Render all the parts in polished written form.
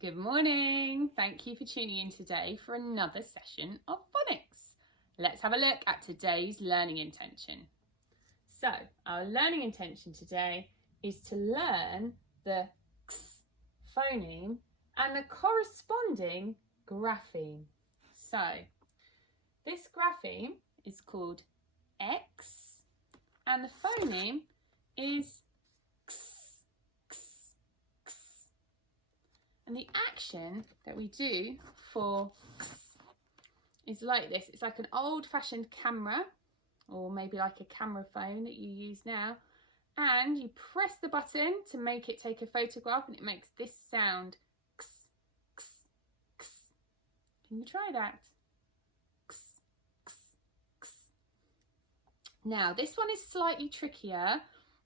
Good morning. Thank you for tuning in today for another session of phonics. Let's have a look at today's learning intention. So, our learning intention today is to learn the x phoneme and the corresponding grapheme. So, this grapheme is called X and the phoneme is x, x, x. And the action that we do for x is like this. It's like an old-fashioned camera, or maybe like a camera phone that you use now, and you press the button to make it take a photograph and it makes this sound. X, x, x. Can you try that? X, x, x. Now this one is slightly trickier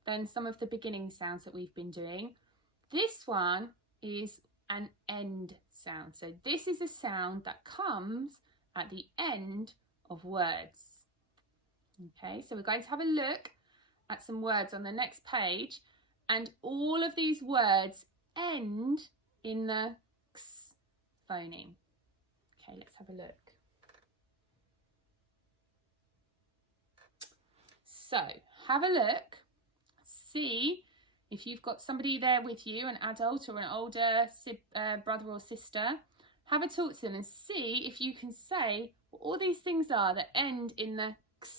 than some of the beginning sounds that we've been doing. This one is an end sound. So this is a sound that comes at the end of words. Okay, so we're going to have a look at some words on the next page, and all of these words end in the x phoneme. Okay, let's have a look. So have a look, see if you've got somebody there with you, an adult or an older brother or sister. Have a talk to them and see if you can say what all these things are that end in the x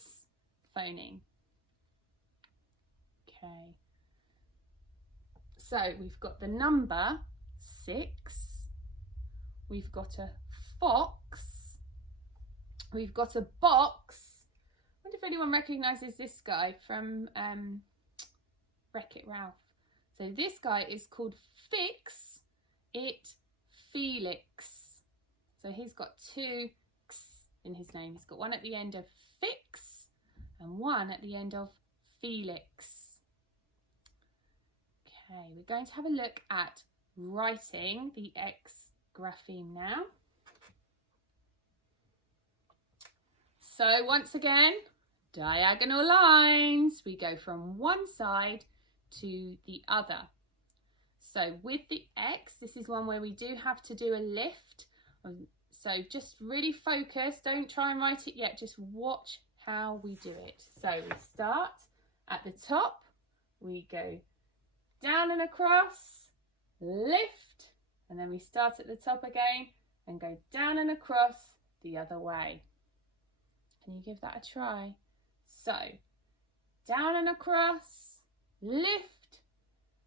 phoneme. Okay. So we've got the number 6. We've got a fox. We've got a box. I wonder if anyone recognises this guy from Wreck-It Ralph. So this guy is called Fix It Felix. So he's got 2 x in his name. He's got one at the end of fix and one at the end of Felix. Okay, we're going to have a look at writing the X grapheme now. So once again, diagonal lines. We go from one side to the other. So with the X, this is one where we do have to do a lift. So just really focus, don't try and write it yet, just watch how we do it. So we start at the top, we go down and across, lift, and then we start at the top again and go down and across the other way. Can you give that a try? So down and across, lift,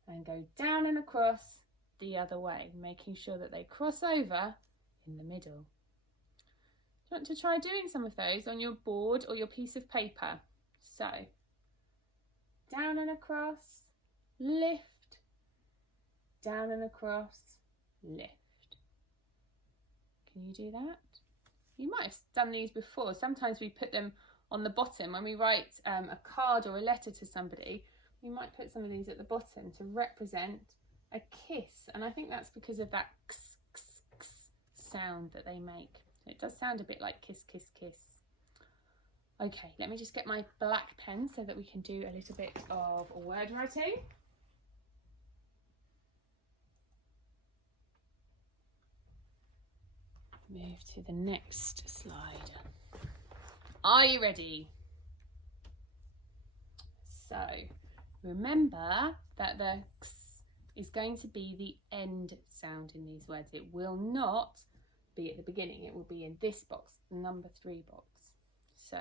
and go down and across the other way, making sure that they cross over in the middle. Do you want to try doing some of those on your board or your piece of paper? So down and across, lift, down and across, lift. Can you do that? You might have done these before. Sometimes we put them on the bottom when we write a card or a letter to somebody. We might put some of these at the bottom to represent a kiss, and I think that's because of that x, x, x sound that they make. It does sound a bit like kiss, kiss, kiss. Okay, let me just get my black pen so that we can do a little bit of word writing. Move to the next slide. Are you ready? So remember that the x is going to be the end sound in these words. It will not be at the beginning. It will be in this box, the number 3 box. So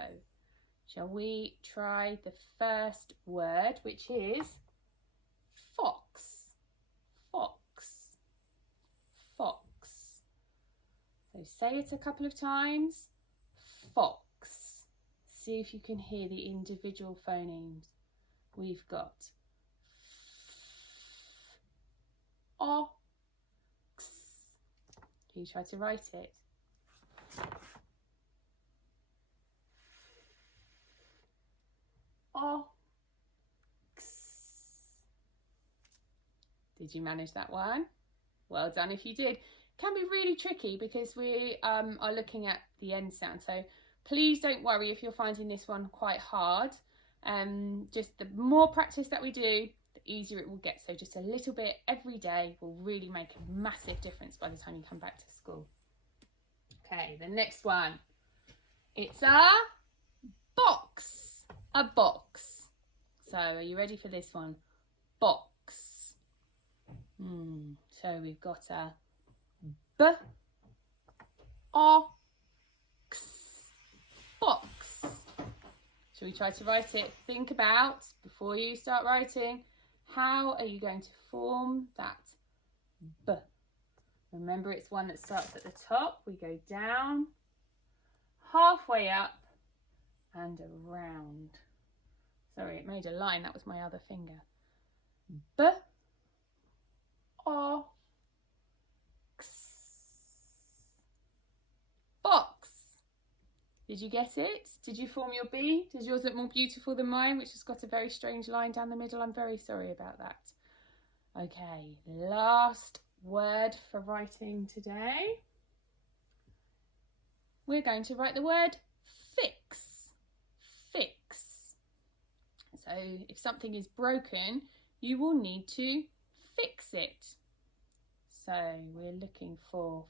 shall we try the first word, which is fox. Fox. Fox. So say it a couple of times. Fox. See if you can hear the individual phonemes. We've got ox. Can you try to write it? Ox. Did you manage that one? Well done if you did. Can be really tricky because we are looking at the end sound. So please don't worry if you're finding this one quite hard. Just the more practice that we do, the easier it will get. So just a little bit every day will really make a massive difference by the time you come back to school. Okay, the next one. It's a box. A box. So are you ready for this one? Box. So we've got a box. Box. Shall we try to write it? Think about, before you start writing, how are you going to form that B? Remember, it's one that starts at the top. We go down, halfway up, and around. Sorry, it made a line. That was my other finger. B, O, X. Box. Did you get it? Did you form your B? Does yours look more beautiful than mine, which has got a very strange line down the middle? I'm very sorry about that. Okay, last word for writing today. We're going to write the word fix. Fix. So if something is broken, you will need to fix it. So we're looking for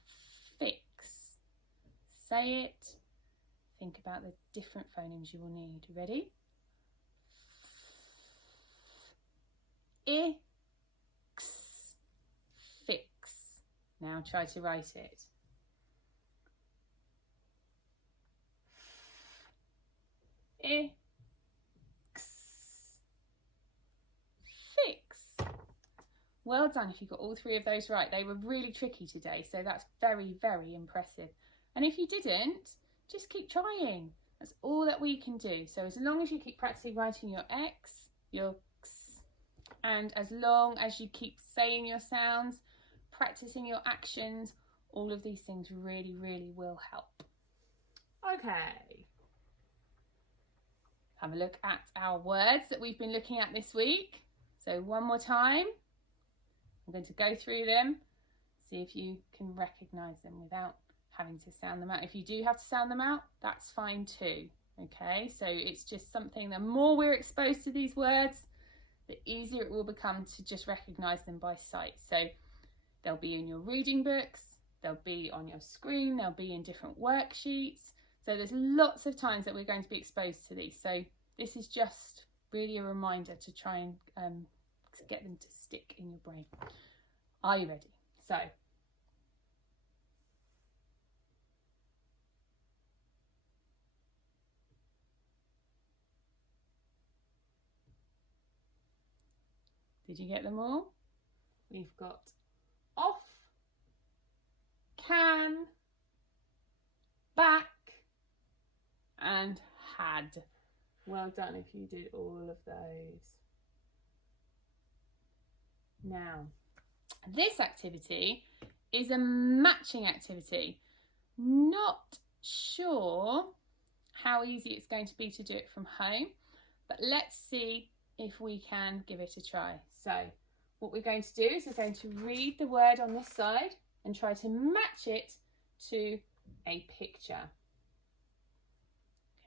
fix. Say it. Think about the different phonemes you will need. Ready? Ix. Fix. Now try to write it. Ix. Fix. Well done if you got all three of those right. They were really tricky today, so that's very, very impressive. And if you didn't, just keep trying. That's all that we can do. So as long as you keep practicing writing your X, your X, and as long as you keep saying your sounds, practicing your actions, all of these things really, really will help. Okay. Have a look at our words that we've been looking at this week. So one more time. I'm going to go through them, see if you can recognise them without having to sound them out. If you do have to sound them out, that's fine too. Okay, so it's just something, the more we're exposed to these words, the easier it will become to just recognise them by sight. So they'll be in your reading books, they'll be on your screen, they'll be in different worksheets. So there's lots of times that we're going to be exposed to these. So this is just really a reminder to try and get them to stick in your brain. Are you ready? So did you get them all? We've got off, can, back, and had. Well done if you did all of those. Now, this activity is a matching activity. Not sure how easy it's going to be to do it from home, but let's see if we can give it a try. So what we're going to do is we're going to read the word on this side and try to match it to a picture.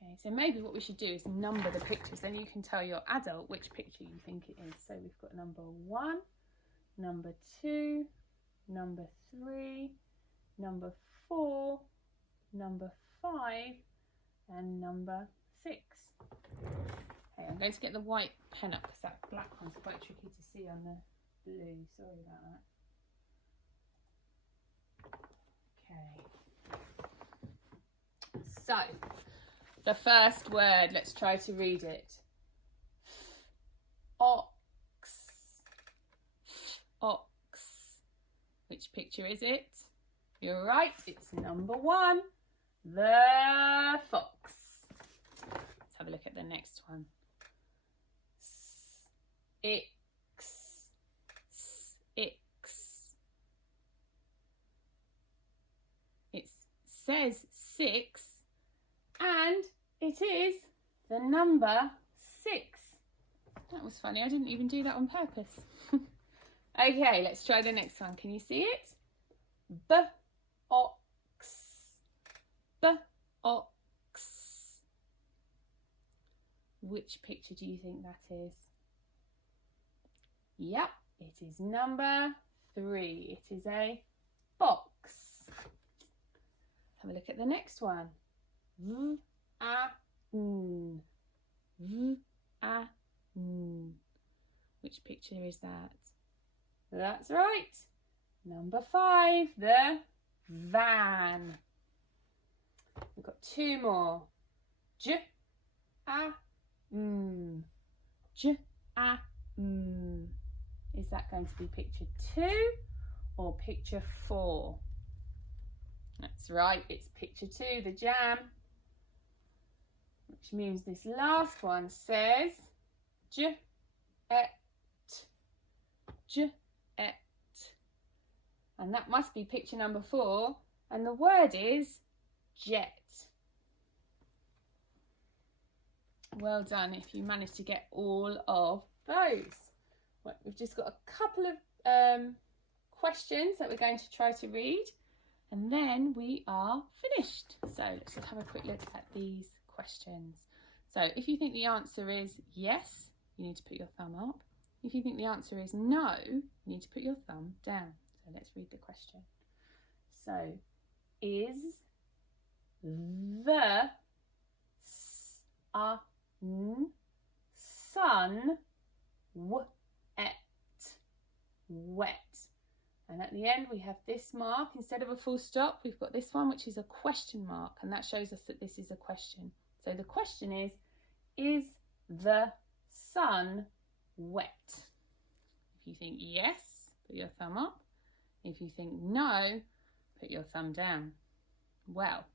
Okay, so maybe what we should do is number the pictures, then you can tell your adult which picture you think it is. So we've got number 1, number 2, number 3, number 4, number 5, and number 6. Okay, I'm going to get the white pen up because that black one's quite tricky to see on the blue. Sorry about that. Okay. So, the first word, let's try to read it. Ox. Ox. Which picture is it? You're right, it's number 1. The fox. Let's have a look at the next one. Ix. Ix. It says 6 and it is the number 6. That was funny, I didn't even do that on purpose. Okay, let's try the next one. Can you see it? B-ox. B-ox. Which picture do you think that is? Yep, it is number 3. It is a box. Have a look at the next one. V-A-N. V-A-N. Which picture is that? That's right. Number 5, the van. We've got 2 more. J-A-N. J-A-N. Is that going to be picture 2 or picture 4? That's right, it's picture 2, the jam. Which means this last one says J-E-T. J-E-T. And that must be picture number 4. And the word is jet. Well done if you managed to get all of those. Well, we've just got a couple of questions that we're going to try to read. And then we are finished. So let's just have a quick look at these questions. So if you think the answer is yes, you need to put your thumb up. If you think the answer is no, you need to put your thumb down. So let's read the question. So, is the sun wet? And at the end we have this mark. Instead of a full stop, we've got this one, which is a question mark, and that shows us that this is a question. So the question is the sun wet? If you think yes, put your thumb up. If you think no, put your thumb down. Well,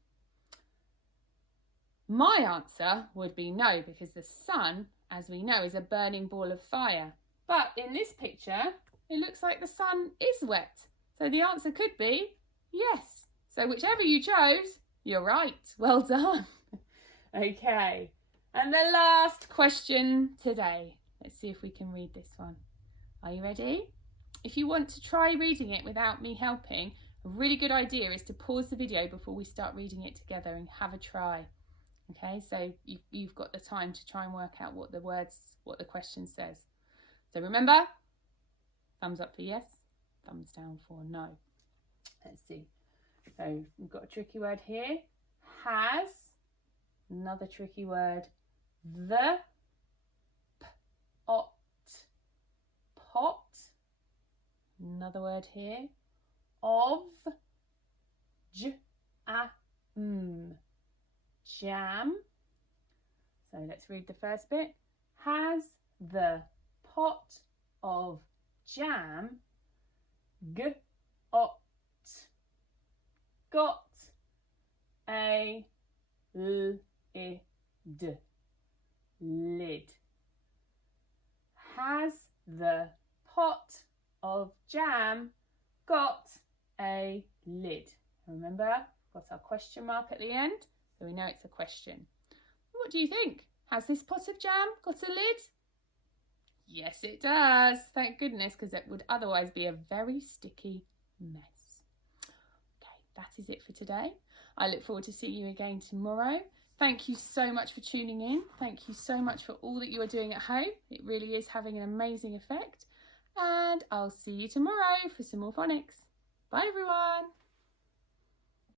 my answer would be no, because the sun, as we know, is a burning ball of fire. But in this picture, it looks like the sun is wet. So the answer could be yes. So whichever you chose, you're right. Well done. Okay. And the last question today. Let's see if we can read this one. Are you ready? If you want to try reading it without me helping, a really good idea is to pause the video before we start reading it together and have a try. Okay, so you've got the time to try and work out what the question says. So remember, thumbs up for yes, thumbs down for no. Let's see. So we've got a tricky word here. Has, another tricky word. The, pot, another word here. Of, jam. So let's read the first bit. Has the pot of jam got a lid? Has the pot of jam got a lid? Remember, got our question mark at the end, so we know it's a question. What do you think? Has this pot of jam got a lid? Yes, it does. Thank goodness, because it would otherwise be a very sticky mess. Okay, that is it for today. I look forward to seeing you again tomorrow. Thank you so much for tuning in. Thank you so much for all that you are doing at home. It really is having an amazing effect. And I'll see you tomorrow for some more phonics. Bye, everyone.